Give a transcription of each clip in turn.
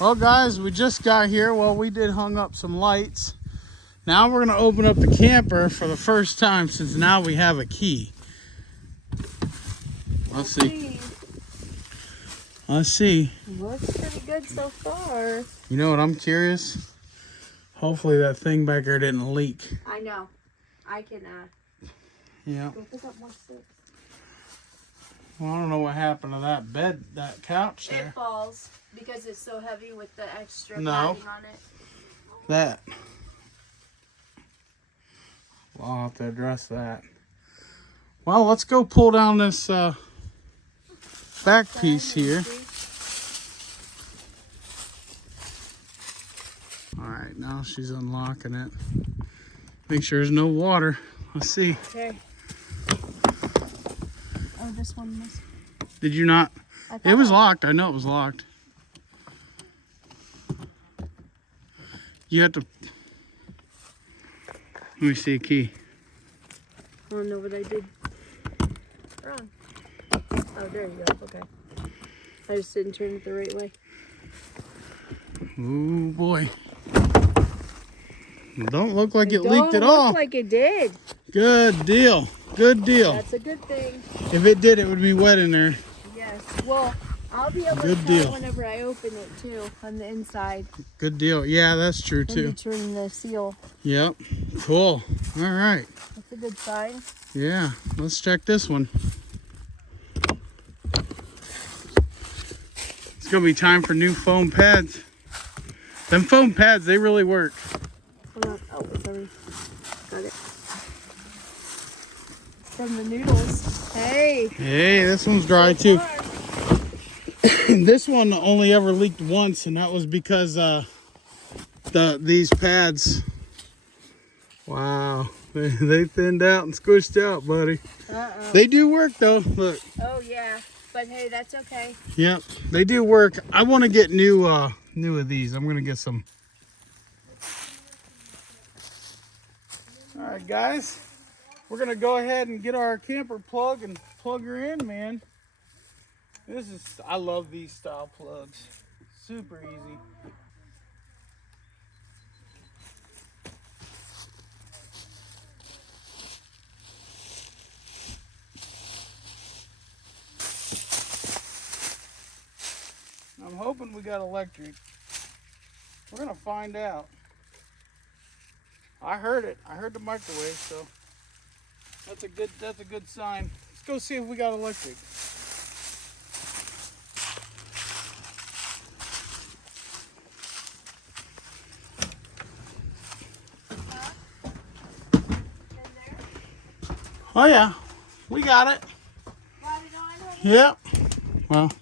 Well guys, we just got here. Well, we did hung up some lights. Now we're gonna open up the camper for the first time since now we have a key. Let's see. Let's see. Looks pretty good so far. You know what, I'm curious. Hopefully that thing back there didn't leak. I know. I can Yeah. go pick up more sticks. Well, I don't know what happened to that bed, that couch there. It falls because it's so heavy with the extra No. padding on it. That. Well, I'll have to address that. Well, let's go pull down this back piece here. All right, now she's unlocking it. Make sure there's no water. Let's see. Okay. Oh, this one was. Did you not? It was locked. I know it was locked. You have to. Let me see a key. I don't know what I did wrong. Oh, there you go. Okay. I just didn't turn it the right way. Ooh, boy. Don't look like it leaked Don't at all. look like it did. Good deal. Good deal. That's a good thing. If it did, it would be wet in there. Yes. Well, I'll be able Good to deal. tell whenever I open it too on the inside. Good deal. Yeah, that's true When you too. turn the seal. Yep. Cool. All right. That's a good sign. Yeah. Let's check this one. It's going to be time for new foam pads. Them foam pads, they really work. Hold on. Oh, sorry. Got it. From the noodles. Hey. Hey, this one's dry too. This one only ever leaked once, and that was because these pads. Wow, they thinned out and squished out, buddy. Uh-oh. They do work though. Look. Oh yeah, but hey, that's okay. Yep, they do work. I want to get new of these. I'm gonna get some. All right, guys, we're gonna go ahead and get our camper plug and plug her in, man. I love these style plugs. Super easy. I'm hoping we got electric. We're gonna find out. I heard it. I heard the microwave, so that's a good sign. Let's go see if we got electric. Oh yeah, we got it. Yep. Well.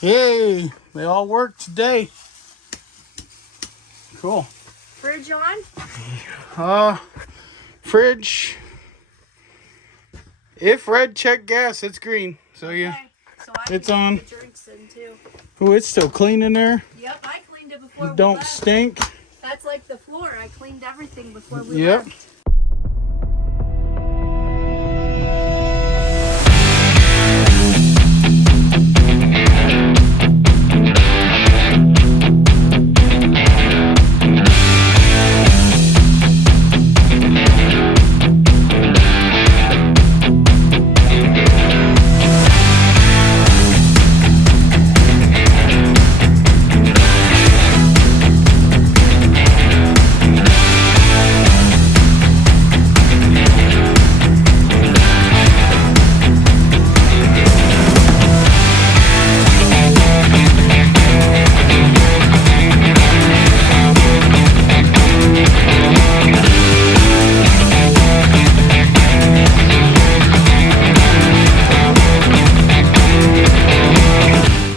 Hey, they all work today. Cool. Fridge on? Fridge. If red, check gas. It's green. So yeah, Okay. So I it's can on. get the drinks in too. Oh, it's still clean in there. Yep, I cleaned it before we Don't left. stink. That's like the floor. I cleaned everything before we Yep. left.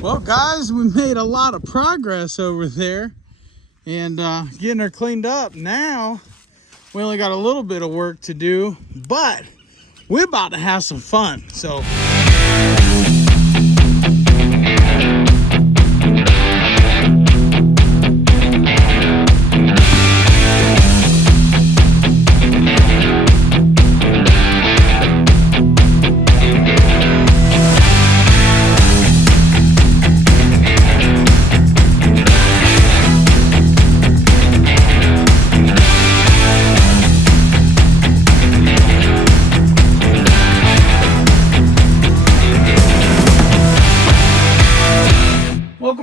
Well, guys, we made a lot of progress over there and getting her cleaned up. Now, we only got a little bit of work to do, but we're about to have some fun. So.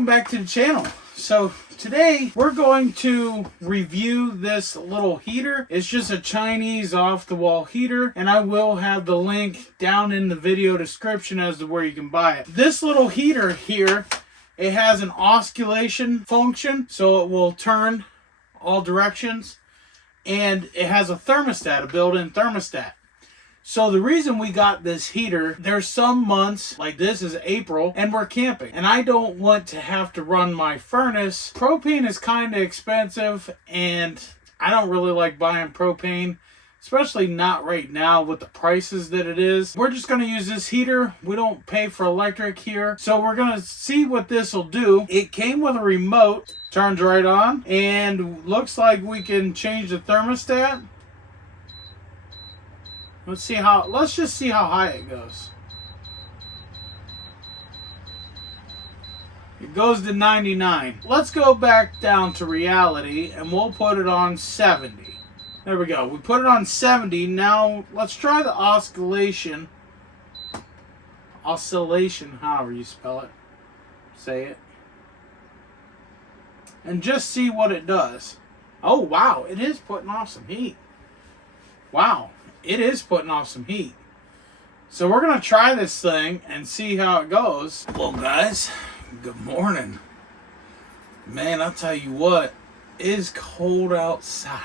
back to the channel. So today we're going to review this little heater. It's just a Chinese off-the-wall heater, and I will have the link down in the video description as to where you can buy it. This little heater here, it has an oscillation function, so it will turn all directions, and it has a thermostat, a built-in thermostat. So the reason we got this heater, there's some months, like this is April, and we're camping. And I don't want to have to run my furnace. Propane is kind of expensive, and I don't really like buying propane, especially not right now with the prices that it is. We're just going to use this heater. We don't pay for electric here. So we're going to see what this will do. It came with a remote, turns right on, and looks like we can change the thermostat. Let's just see how high it goes. It goes to 99. Let's go back down to reality and we'll put it on 70. There we go. We put it on 70. Now let's try the oscillation. Oscillation, however you spell it. Say it. And just see what it does. Oh wow, it is putting off some heat. Wow. It is putting off some heat. So we're going to try this thing and see how it goes. Well, guys, good morning. Man, I'll tell you what, it is cold outside.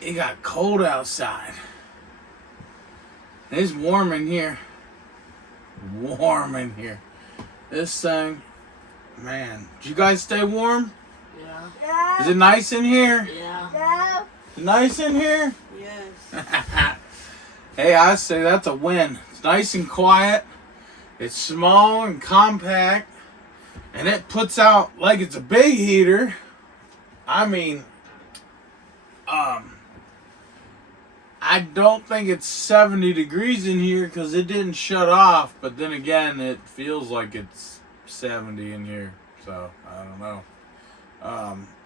It got cold outside. It's warm in here. Warm in here. This thing, man, did you guys stay warm? Yeah. Is it nice in here? Yeah. Nice in here? Yes. Hey, I say that's a win. It's nice and quiet. It's small and compact. And it puts out like it's a big heater. I mean, I don't think it's 70 degrees in here because it didn't shut off. But then again, it feels like it's 70 in here. So, I don't know.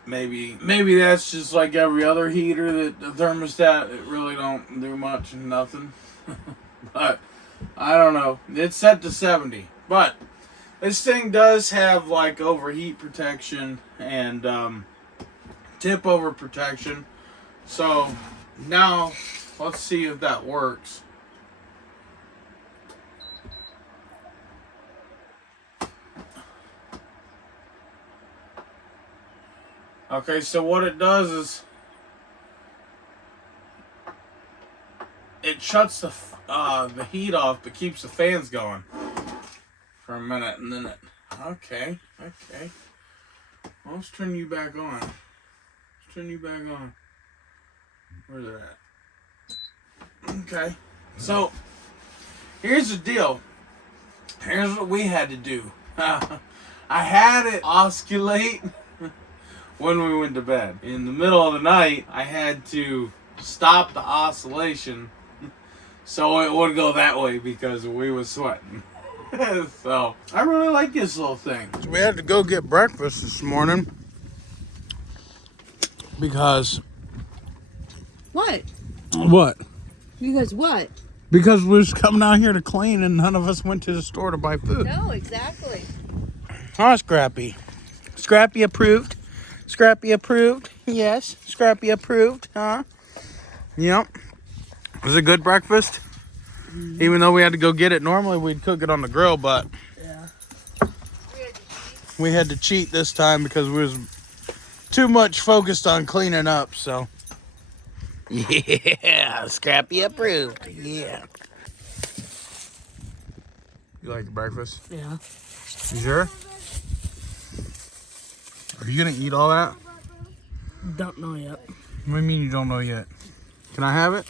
Maybe that's just like every other heater that the thermostat, it really don't do much and nothing. But I don't know. It's set to 70. But this thing does have like overheat protection and tip over protection. So now let's see if that works. Okay, so what it does is it shuts the heat off, but keeps the fans going for a minute, and then it. Okay. Well, let's turn you back on. Where's it at? Okay. So here's the deal. Here's what we had to do. I had it oscillate. When we went to bed. In the middle of the night, I had to stop the oscillation so it would go that way because we was sweating. So, I really like this little thing. So we had to go get breakfast this morning because... What? What? Because what? Because we was coming out here to clean and none of us went to the store to buy food. No, exactly. Huh, Scrappy? Scrappy approved. Scrappy approved. Yes. Scrappy approved. Huh? Yep. Was it a good breakfast? Mm-hmm. Even though we had to go get it. Normally we'd cook it on the grill, but yeah, we had to cheat this time because we was too much focused on cleaning up, so. Yeah. Scrappy approved. Yeah. You like the breakfast? Yeah. You sure? Are you gonna eat all that? Don't know yet. What do you mean you don't know yet? Can I have it?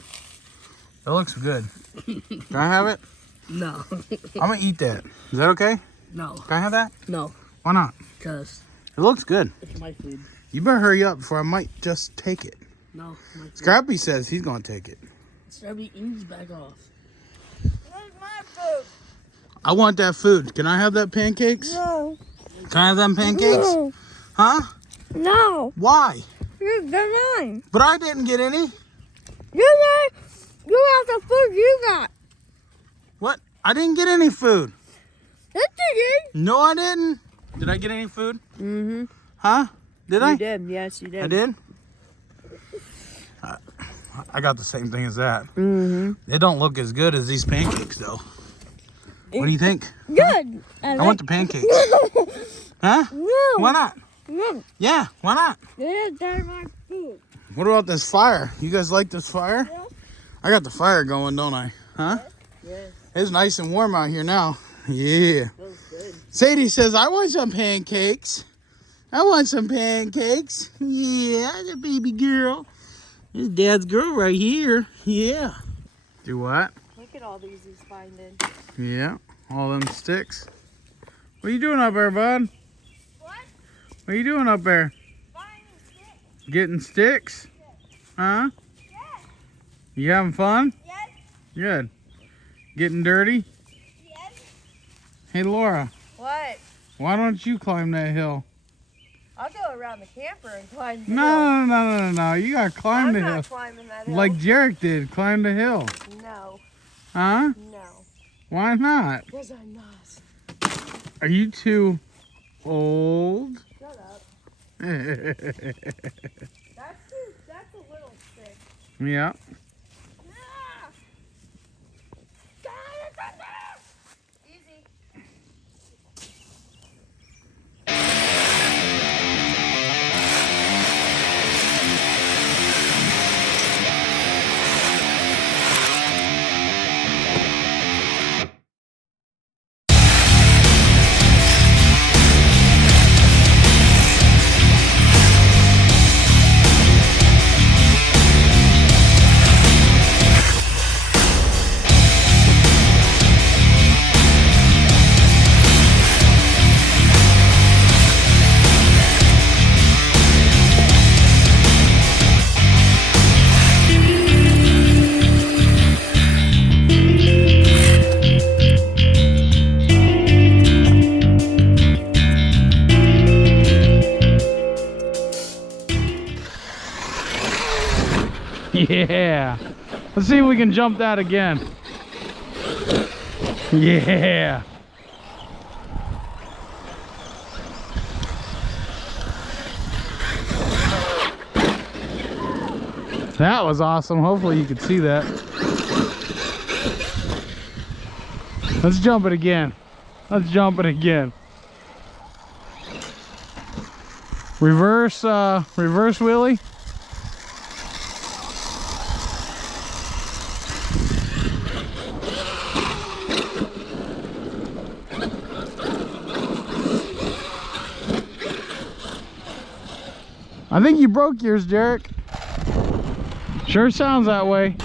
That looks good. Can I have it? No. I'm gonna eat that. Is that okay? No. Can I have that? No. Why not? Because it looks good. it's my food. You better hurry up before I might just take it. No. My food. Scrappy says he's gonna take it. Scrappy, eat his back off. Where's my food? I want that food. Can I have that pancakes? No. Can I have them pancakes? No. Huh? No. Why? They're mine. But I didn't get any. You have the food you got. What? I didn't get any food. It's didn't. No, I didn't. Did I get any food? Mm-hmm. Huh? Did I? You did. Yes, you did. I did? I got the same thing as that. Mm-hmm. They don't look as good as these pancakes, though. What do you think? Good. I want the pancakes. Huh? No. Why not? No. Yeah, why not? They're my food. What about this fire? You guys like this fire? Yeah. I got the fire going, don't I? Huh? Yes. It's nice and warm out here now. Yeah. Feels good. Sadie says, I want some pancakes. I want some pancakes. Yeah, the baby girl. This dad's girl right here. Yeah. Do what? Look at all these he's finding. Yeah. All them sticks. What are you doing up there, bud? What? What are you doing up there? Finding sticks. Getting sticks? Huh? Yes. You having fun? Yes. Good. Getting dirty? Yes. Hey, Laura, What? why don't you climb that hill? I'll go around the camper and climb the hill. No. You gotta climb I'm the not hill. climbing that hill. Like Jarek did. Climb the hill. No. Huh? No. Why not? Because I'm not. Are you too old? Shut up. Yeah. That's a little stick. Ah. Easy. Yeah. Let's see if we can jump that again. Yeah. That was awesome. Hopefully you could see that. Let's jump it again. Let's jump it again. Reverse wheelie. I think you broke yours, Jarek. Sure sounds that way.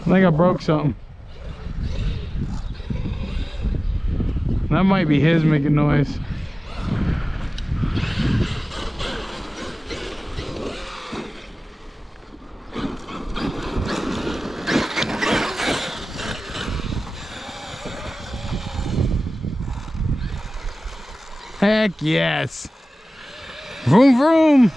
I think I broke something. That might be his making noise. Heck yes. Vroom vroom.